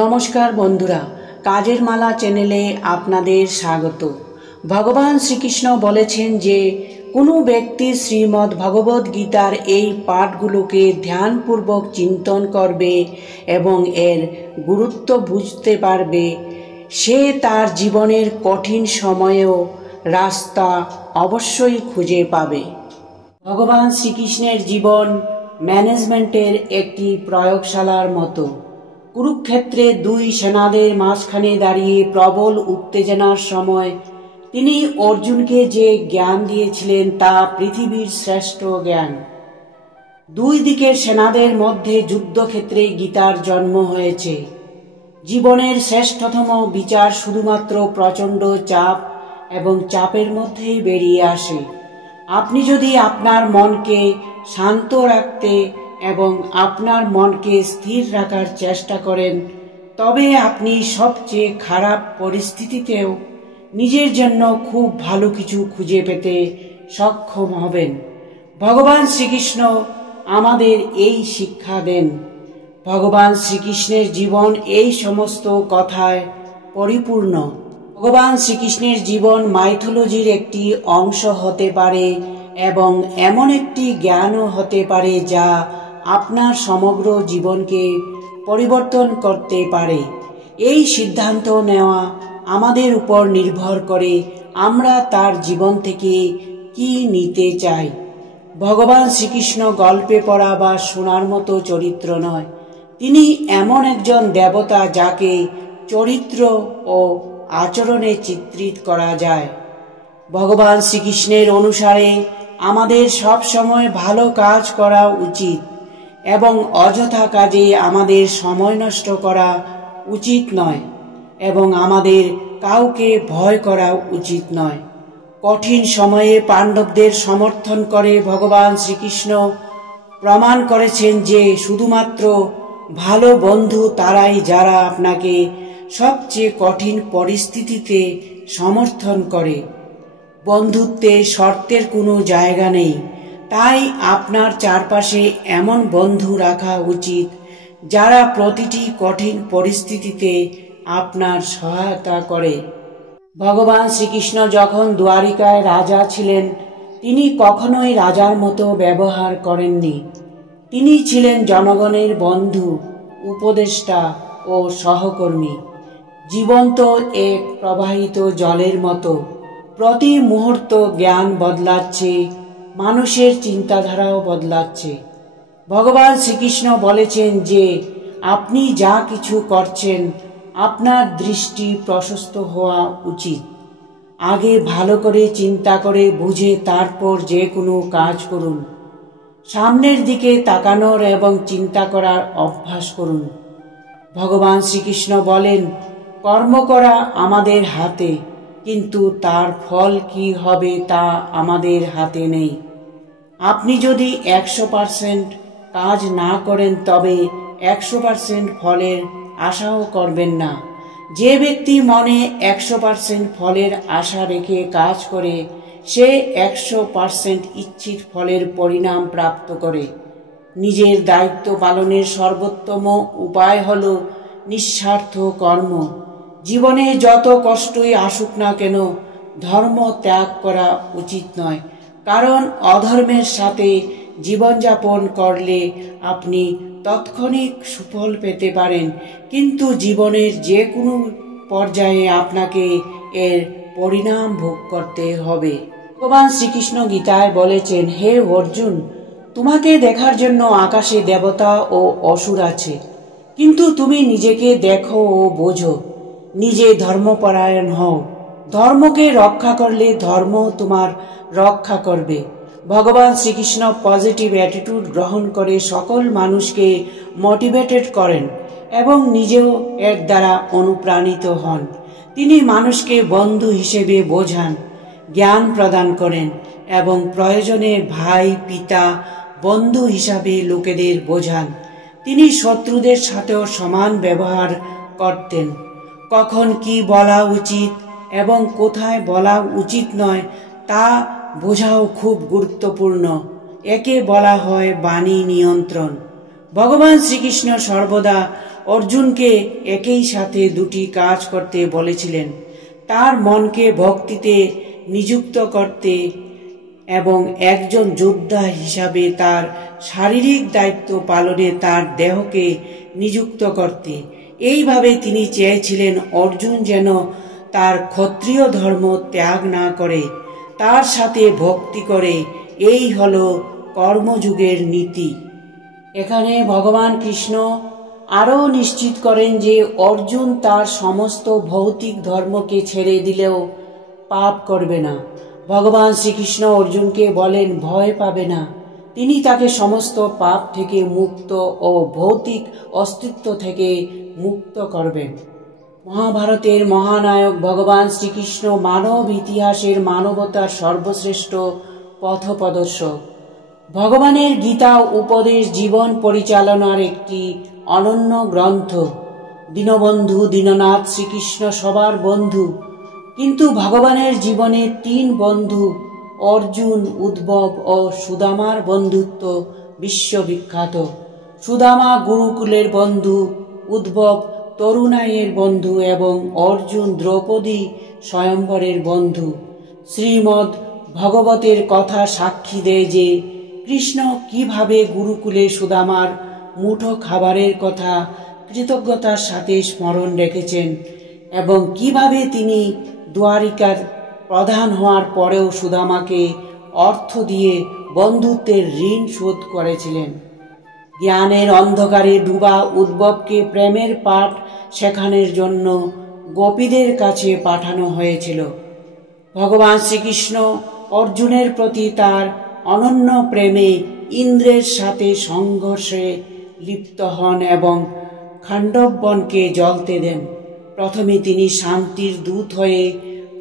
নমস্কার বন্ধুরা, কাজের মালা চ্যানেলে আপনাদের স্বাগত। ভগবান শ্রীকৃষ্ণ বলেছেন যে কোনো ব্যক্তি শ্রীমদ্ ভগবদ্ গীতার এই পাঠগুলোকে ধ্যানপূর্বক চিন্তন করবে এবং এর গুরুত্ব বুঝতে পারবে, সে তার জীবনের কঠিন সময়েও রাস্তা অবশ্যই খুঁজে পাবে। ভগবান শ্রীকৃষ্ণের জীবন ম্যানেজমেন্টের একটি প্রয়োগশালার মতো। কুরুক্ষেত্রে দুই সেনাদের মাঝখানে দাঁড়িয়ে প্রবল উত্তেজনার সময় তিনি অর্জুনকে যে জ্ঞান দিয়েছিলেন তা পৃথিবীর শ্রেষ্ঠ জ্ঞান। দুই দিকের সেনাদের মধ্যে যুদ্ধক্ষেত্রে গীতার জন্ম হয়েছে। জীবনের শ্রেষ্ঠতম বিচার শুধুমাত্র প্রচণ্ড চাপ এবং চাপের মধ্যেই বেরিয়ে আসে। আপনি যদি আপনার মনকে শান্ত রাখতে এবং আপনার মনকে স্থির রাখার চেষ্টা করেন, তবে আপনি সবচেয়ে খারাপ পরিস্থিতিতেও নিজের জন্য খুব ভালো কিছু খুঁজে পেতে সক্ষম হবেন। ভগবান শ্রীকৃষ্ণ আমাদের এই শিক্ষা দেন। ভগবান শ্রীকৃষ্ণের জীবন এই সমস্ত কথায় পরিপূর্ণ। ভগবান শ্রীকৃষ্ণের জীবন মাইথোলজির একটি অংশ হতে পারে এবং এমন একটি জ্ঞানও হতে পারে যা আপনার সমগ্র জীবনকে পরিবর্তন করতে পারে। এই সিদ্ধান্ত নেওয়া আমাদের উপর নির্ভর করে আমরা তার জীবন থেকে কি নিতে চাই। ভগবান শ্রীকৃষ্ণ গল্পে পড়া বা শোনার মতো চরিত্র নয়। তিনি এমন একজন দেবতা যাকে চরিত্র ও আচরণে চিত্রিত করা যায়। ভগবান শ্রীকৃষ্ণের অনুসারে আমাদের সব সময় ভালো কাজ করা উচিত এবং অযথা কাজে আমাদের সময় নষ্ট করা উচিত নয় এবং আমাদের কাউকে ভয় করা উচিত নয়। কঠিন সময়ে পাণ্ডবদের সমর্থন করে ভগবান শ্রীকৃষ্ণ প্রমাণ করেছেন যে শুধুমাত্র ভালো বন্ধু তারাই যারা আপনাকে সবচেয়ে কঠিন পরিস্থিতিতে সমর্থন করে। বন্ধুত্বে শর্তের কোনো জায়গা নেই, তাই আপনার চারপাশে এমন বন্ধু রাখা উচিত যারা প্রতিটি কঠিন পরিস্থিতিতে আপনার সহায়তা করে। ভগবান শ্রীকৃষ্ণ যখন দ্বারিকায় রাজা ছিলেন, তিনি কখনোই রাজার মতো ব্যবহার করেননি। তিনি ছিলেন জনগণের বন্ধু, উপদেষ্টা ও সহকর্মী। জীবন্ত এক প্রবাহিত জলের মতো প্রতি মুহূর্ত জ্ঞান বদলাচ্ছে, মানুষের চিন্তাধারাও বদলাচ্ছে। ভগবান শ্রীকৃষ্ণ বলেছেন যে আপনি যা কিছু করছেন আপনার দৃষ্টি প্রশস্ত হওয়া উচিত। আগে ভালো করে চিন্তা করে বুঝে তারপর যে কোনো কাজ করুন। সামনের দিকে তাকানোর এবং চিন্তা করার অভ্যাস করুন। ভগবান শ্রীকৃষ্ণ বলেন, কর্ম করা আমাদের হাতে, কিন্তু তার ফল কি হবে তা আমাদের হাতে নেই। আপনি যদি 100% কাজ না করেন তবে 100% ফলের আশাও করবেন না। যে ব্যক্তি মনে 100% ফলের আশা রেখে কাজ করে সে 100% ইচ্ছিত ফলের পরিণাম প্রাপ্ত করে। নিজের দায়িত্ব পালনের সর্বোত্তম উপায় হল নিঃস্বার্থ কর্ম। জীবনে যত কষ্টই আসুক না কেন ধর্ম ত্যাগ করা উচিত নয়, কারণ অধর্মের সাথে জীবনযাপন করলে আপনি তাৎক্ষণিক সুফল পেতে পারেন, কিন্তু জীবনের যে কোনো পর্যায়ে আপনাকে এর পরিণাম ভোগ করতে হবে। ভগবান শ্রীকৃষ্ণ গীতায় বলেছেন, হে অর্জুন, তোমাকে দেখার জন্য আকাশে দেবতা ও অসুর আছে, কিন্তু তুমি নিজেকে দেখো ও বোঝো। নিজে ধর্মপরায়ণ হও। ধর্মকে রক্ষা করলে ধর্ম তোমার রক্ষা করবে। ভগবান শ্রীকৃষ্ণ পজিটিভ অ্যাটিটিউড গ্রহণ করে সকল মানুষকে মোটিভেটেড করেন এবং নিজেও এর দ্বারা অনুপ্রাণিত হন। তিনি মানুষকে বন্ধু হিসেবে বোঝান, জ্ঞান প্রদান করেন এবং প্রয়োজনে ভাই, পিতা, বন্ধু হিসাবে লোকেদের বোঝান। তিনি শত্রুদের সাথেও সমান ব্যবহার করতেন। কখন কি বলা উচিত এবং কোথায় বলা উচিত নয় তা বোঝাও খুব গুরুত্বপূর্ণ। একে বলা হয় বাণী নিয়ন্ত্রণ। ভগবান শ্রীকৃষ্ণ সর্বদা অর্জুনকে একই সাথে দুটি কাজ করতে বলেছিলেন, তার মনকে ভক্তিতে নিযুক্ত করতে এবং একজন যোদ্ধা হিসাবে তার শারীরিক দায়িত্ব পালনে তার দেহকে নিযুক্ত করতে। এইভাবে তিনি চেয়েছিলেন অর্জুন যেন তার ক্ষত্রিয় ধর্ম ত্যাগ না করে, তার সাথে ভক্তি করে। এই হলো কর্মযুগের নীতি। এখানে ভগবান কৃষ্ণ আরও নিশ্চিত করেন যে অর্জুন তার সমস্ত ভৌতিক ধর্মকে ছেড়ে দিলেও পাপ করবে না। ভগবান শ্রীকৃষ্ণ অর্জুনকে বলেন ভয় পাবে না, তিনি তাকে সমস্ত পাপ থেকে মুক্ত ও ভৌতিক অস্তিত্ব থেকে মুক্ত করবেন। মহাভারতের মহানায়ক ভগবান শ্রীকৃষ্ণ মানব ইতিহাসের মানবতার সর্বশ্রেষ্ঠ পথপ্রদর্শক। ভগবানের গীতা উপদেশ জীবন পরিচালনার একটি অনন্য গ্রন্থ। দীনবন্ধু দীননাথ শ্রীকৃষ্ণ সবার বন্ধু, কিন্তু ভগবানের জীবনে তিন বন্ধু অর্জুন, উদ্ধব ও সুদামার বন্ধুত্ব বিশ্ববিখ্যাত। সুদামা গুরুকুলের বন্ধু, উদ্ধব তরুণাইয়ের বন্ধু এবং অর্জুন দ্রৌপদী স্বয়ম্বরের বন্ধু। শ্রীমদ্ ভগবতের কথা সাক্ষী দেয় যে কৃষ্ণ কিভাবে গুরুকুলে সুদামার মুঠো খাবারের কথা কৃতজ্ঞতার সাথে স্মরণ রেখেছেন এবং কিভাবে তিনি দ্বারিকার প্রধান হওয়ার পরেও সুদামাকে অর্থ দিয়ে বন্ধুত্বের ঋণ শোধ করেছিলেন। জ্ঞানের অন্ধকারে ডুবা উদ্ধবকে প্রেমের পাঠ শেখানোর জন্য গোপীদের কাছে পাঠানো হয়েছিল। ভগবান শ্রীকৃষ্ণ অর্জুনের প্রতি তার অনন্য প্রেমে ইন্দ্রের সাথে সংঘর্ষে লিপ্ত হন এবং খাণ্ডববনকে জ্বলতে দেন। প্রথমে তিনি শান্তির দূত হয়ে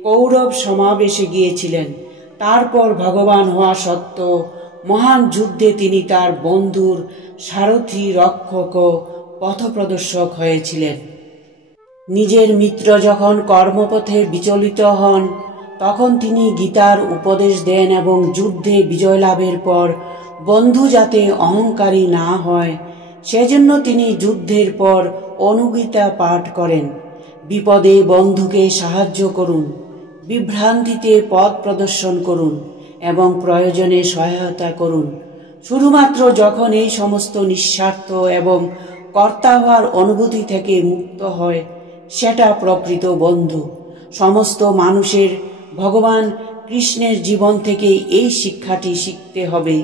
কৌরব সমাবেশে গিয়েছিলেন, তারপর ভগবান হওয়া সত্ত্বেও মহান যুদ্ধে তিনি তার বন্ধুর সারথি, রক্ষক ও পথপ্রদর্শক হয়েছিলেন। নিজের মিত্র যখন কর্মপথে বিচলিত হন তখন তিনি গীতার উপদেশ দেন এবং যুদ্ধে বিজয় লাভের পর বন্ধু যাতে অহংকারী না হয় সেজন্য তিনি যুদ্ধের পর অনুগীতা পাঠ করেন। বিপদে বন্ধুকে সাহায্য করুন, বিভ্রান্তিতে পথ প্রদর্শন করুন এবং প্রয়োজনে সহায়তা করুন। শুধুমাত্র যখন এই সমস্ত নিঃস্বার্থ এবং কর্তা হওয়ার অনুভূতি থেকে মুক্ত হয় সেটা প্রকৃত বন্ধু। সমস্ত মানুষের ভগবান কৃষ্ণের জীবন থেকে এই শিক্ষাটি শিখতে হবে।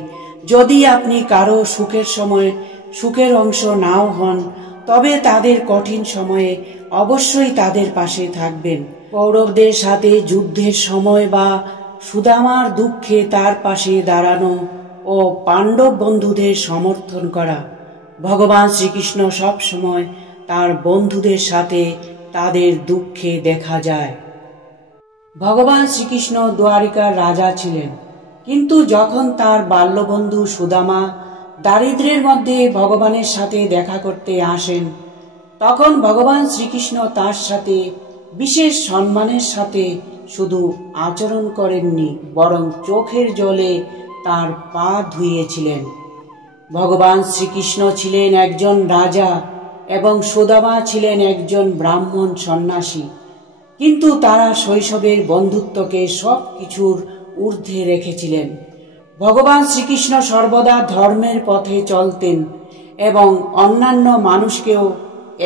যদি আপনি কারো সুখের সময় সুখের অংশ নাও হন, তবে তাদের কঠিন সময়ে অবশ্যই তাদের পাশে থাকবেন। কৌরবদের সাথে যুদ্ধের সময় বা সুদামার দুঃখে তার পাশে দাঁড়ানো ও পাণ্ডব বন্ধুদের সমর্থন করা। ভগবান শ্রীকৃষ্ণ সব সময় তার বন্ধুদের সাথে তাদের দুঃখে দেখা যায়। ভগবান শ্রীকৃষ্ণ দ্বারিকার রাজা ছিলেন, কিন্তু যখন তার বাল্যবন্ধু সুদামা দারিদ্র্যের মধ্যে ভগবানের সাথে দেখা করতে আসেন তখন ভগবান শ্রীকৃষ্ণ তার সাথে বিশেষ সম্মানের সাথে শুধু আচরণ করেননি, বরং চোখের জলে তার পা ধুইয়েছিলেন। ভগবান শ্রীকৃষ্ণ ছিলেন একজন রাজা এবং সুদামা ছিলেন একজন ব্রাহ্মণ সন্ন্যাসী, কিন্তু তারা শৈশবের বন্ধুত্বকে সব কিছুর ঊর্ধ্বে রেখেছিলেন। ভগবান শ্রীকৃষ্ণ সর্বদা ধর্মের পথে চলতেন এবং অন্যান্য মানুষকেও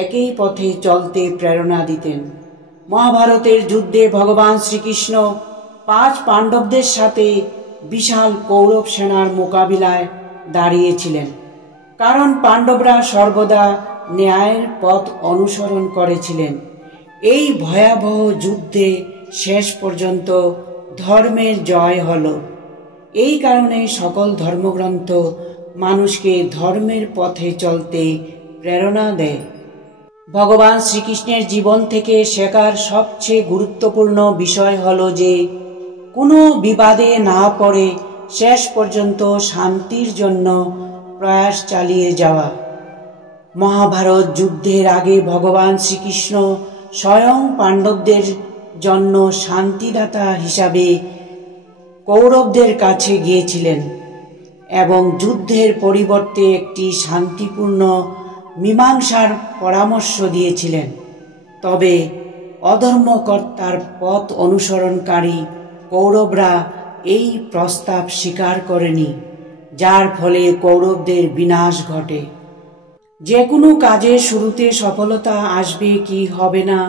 একই পথে চলতে প্রেরণা দিতেন। মহাভারতের যুদ্ধে ভগবান শ্রীকৃষ্ণ 5 পাণ্ডবদের সাথে বিশাল কৌরব সেনার মোকাবিলায় দাঁড়িয়েছিলেন, কারণ পাণ্ডবরা সর্বদা ন্যায়ের পথ অনুসরণ করেছিলেন। এই ভয়াবহ যুদ্ধে শেষ পর্যন্ত ধর্মের জয় হল। এই কারণে সকল ধর্মগ্রন্থ মানুষকে ধর্মের পথে চলতে প্রেরণা দেয়। ভগবান শ্রীকৃষ্ণের জীবন থেকে শেখার সবচেয়ে গুরুত্বপূর্ণ বিষয় হল যে কোনো বিবাদে না পড়ে শেষ পর্যন্ত শান্তির জন্য প্রয়াস চালিয়ে যাওয়া। মহাভারত যুদ্ধের আগে ভগবান শ্রীকৃষ্ণ স্বয়ং পাণ্ডবদের জন্য শান্তিদাতা হিসাবে কৌরবদের কাছে গিয়েছিলেন এবং যুদ্ধের পরিবর্তে একটি শান্তিপূর্ণ মীমাংসার পরামর্শ দিয়েছিলেন। তবে অধর্মকর্তার পথ অনুসরণকারী কৌরবরা এই প্রস্তাব স্বীকার করেনি, যার ফলে কৌরবদের বিনাশ ঘটে। যে কোনো কাজের শুরুতে সফলতা আসবে কি হবে না,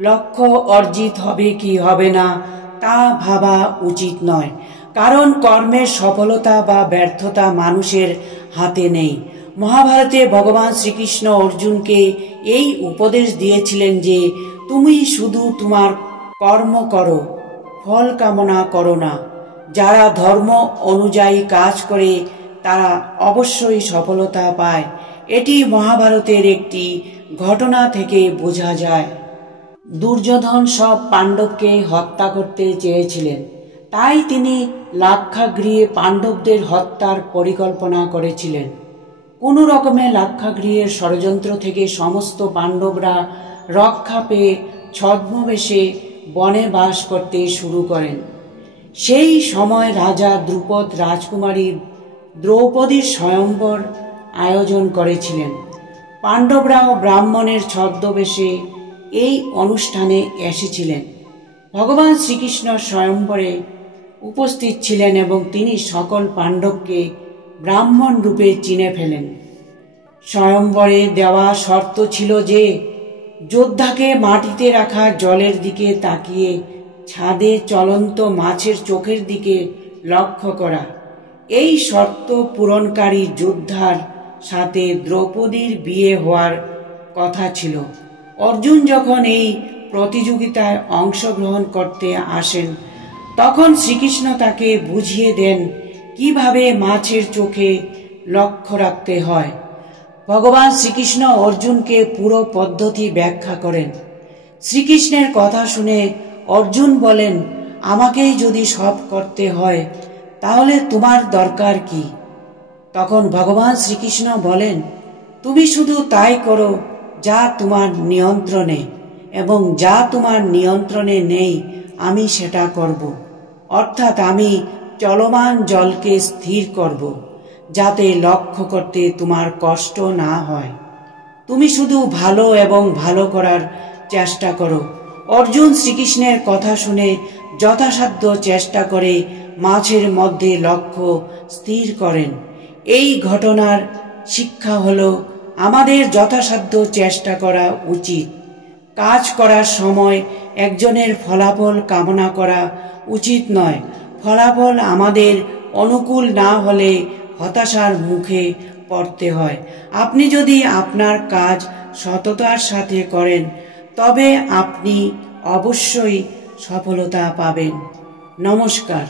লক্ষ্য অর্জিত হবে কি হবে না, তা ভাবা উচিত নয়, কারণ কর্মের সফলতা বা ব্যর্থতা মানুষের হাতে নেই। মহাভারতে ভগবান শ্রীকৃষ্ণ অর্জুনকে এই উপদেশ দিয়েছিলেন যে তুমি শুধু তোমার কর্ম করো, ফল কামনা করো না। যারা ধর্ম অনুযায়ী কাজ করে তারা অবশ্যই সফলতা পায়। এটি মহাভারতের একটি ঘটনা থেকে বোঝা যায়। দুর্যোধন সব পাণ্ডবকে হত্যা করতে চেয়েছিলেন, তাই তিনি লাক্ষাগৃহে পাণ্ডবদের হত্যার পরিকল্পনা করেছিলেন। কোনো রকমে লাক্ষাগৃহের ষড়যন্ত্র থেকে সমস্ত পাণ্ডবরা রক্ষা পেয়ে ছদ্মবেশে বনে বাস করতে শুরু করেন। সেই সময় রাজা দ্রুপদ রাজকুমারী দ্রৌপদীর স্বয়ংবর আয়োজন করেছিলেন। পাণ্ডবরাও ব্রাহ্মণের ছদ্মবেশে এই অনুষ্ঠানে এসেছিলেন। ভগবান শ্রীকৃষ্ণ স্বয়ংবরে উপস্থিত ছিলেন এবং তিনি সকল পাণ্ডবকে ব্রাহ্মণ রূপে চিনে ফেলেন। স্বয়ংবরে দেওয়া শর্ত ছিল যে যোদ্ধাকে মাটিতে রাখা জলের দিকে তাকিয়ে ছাদে চলন্ত মাছের চোখের দিকে লক্ষ্য করা। এই শর্ত পূরণকারী যোদ্ধার সাথে দ্রৌপদীর বিয়ে হওয়ার কথা ছিল। অর্জুন যখন এই প্রতিযোগিতায় অংশগ্রহণ করতে আসেন, তখন শ্রীকৃষ্ণ তাকে বুঝিয়ে দেন কিভাবে মাছের চোখে লক্ষ্য রাখতে হয়। ভগবান শ্রীকৃষ্ণ অর্জুনকে পুরো পদ্ধতি ব্যাখ্যা করেন। শ্রীকৃষ্ণের কথা শুনে অর্জুন বলেন, আমাকেই যদি সব করতে হয় তাহলে তোমার দরকার কি? তখন ভগবান শ্রীকৃষ্ণ বলেন, তুমি শুধু তাই করো যা তোমার নিয়ন্ত্রণে, এবং যা তোমার নিয়ন্ত্রণে নেই আমি সেটা করব। অর্থাৎ আমি চলমান জলকে স্থির করব, যাতে লক্ষ্য করতে তোমার কষ্ট না হয়। তুমি শুধু ভালো এবং ভালো করার চেষ্টা করো। অর্জুন শ্রীকৃষ্ণের কথা শুনে যথাসাধ্য চেষ্টা করে মাছের মধ্যে লক্ষ্য স্থির করেন। এই ঘটনার শিক্ষা হলো আমাদের যথাসাধ্য চেষ্টা করা উচিত। কাজ করার সময় একজনের ফলাফল কামনা করা উচিত নয়। ফলাফল আমাদের অনুকূল না হলে হতাশার মুখে পড়তে হয়। আপনি যদি আপনার কাজ সততার সাথে করেন তবে আপনি অবশ্যই সফলতা পাবেন। নমস্কার।